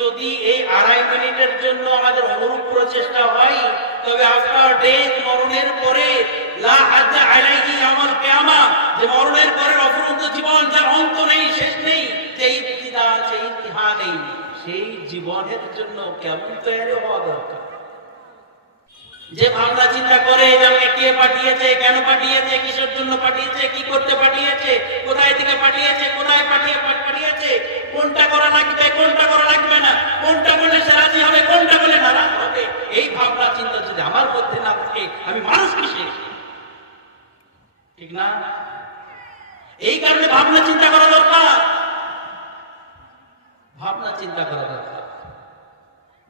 যদি এই আড়াই মিনিটের জন্য আমাদের অনুরূপ প্রচেষ্টা হয়, তবে আফটার ডেথ মরণের পরে লা আলাইহি আমল কিয়ামা যে মরণের পরে জীবন যার অন্ত নেই, শেষ নেই যে ইতিহা নেই। সেই জীবনের জন্য কেমন তৈরি হওয়া দরকার? যে ভাবনা চিন্তা করে আমাকে কে পাঠিয়েছে, কেন পাঠিয়েছে, কিসের জন্য পাঠিয়েছে, কি করতে পাঠিয়েছে, কোথায় থেকে পাঠিয়েছে, কোথায় পাঠিয়ে পাঠিয়েছে, কোনটা করা লাগবে কোনটা করা লাগবে না কোনটা করলে সে রাজি হবে কোনটা করলে নারাজ হবে এই ভাবনা চিন্তা যদি আমার মধ্যে না থাকে আমি মানুষ কিসে ঠিক না? এই কারণে ভাবনা চিন্তা করা দরকার। ভাবনা চিন্তা করা দরকার।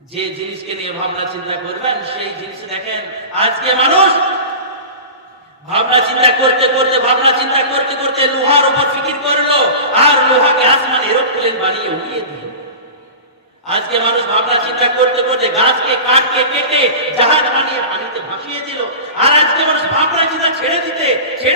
যে জিনিসকে নিয়ে ভাবনা চিন্তা করবেন, সেই জিনিস দেখেন, আজকে মানুষ ভাবনা চিন্তা করতে করতে, ভাবনা চিন্তা করতে করতে লোহার উপর ফিকির করল, আর লোহাকে আসমান এরোপ্লেন বানিয়ে উড়িয়ে দিল। আজকে মানুষ ভাবনা চিন্তা করতে করতে গাছকে কাটকে কেটে জাহাজ বানিয়ে পানিতে ভাসিয়ে দিল। আর আজকে মানুষ ভাবনা চিন্তা ছেড়ে দিতে, ছেড়ে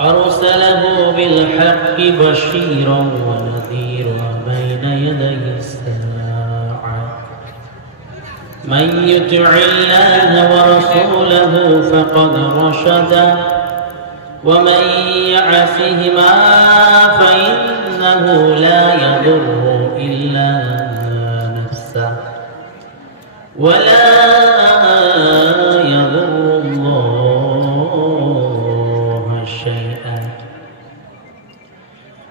أرسله بالحق بشيرا ونذيرا بين يدي الساعة من يطع الله ورسوله فقد رشد. ومن يعصهما فإنه لا يضر إلا نفسه. ولا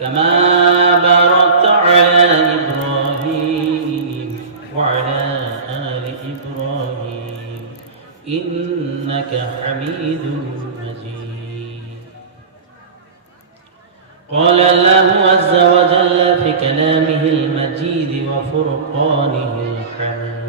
كما باركت على إبراهيم وعلى آل إبراهيم إنك حميد مجيد. قال الله عز وجل في كلامه المجيد وفرقانه الحميد.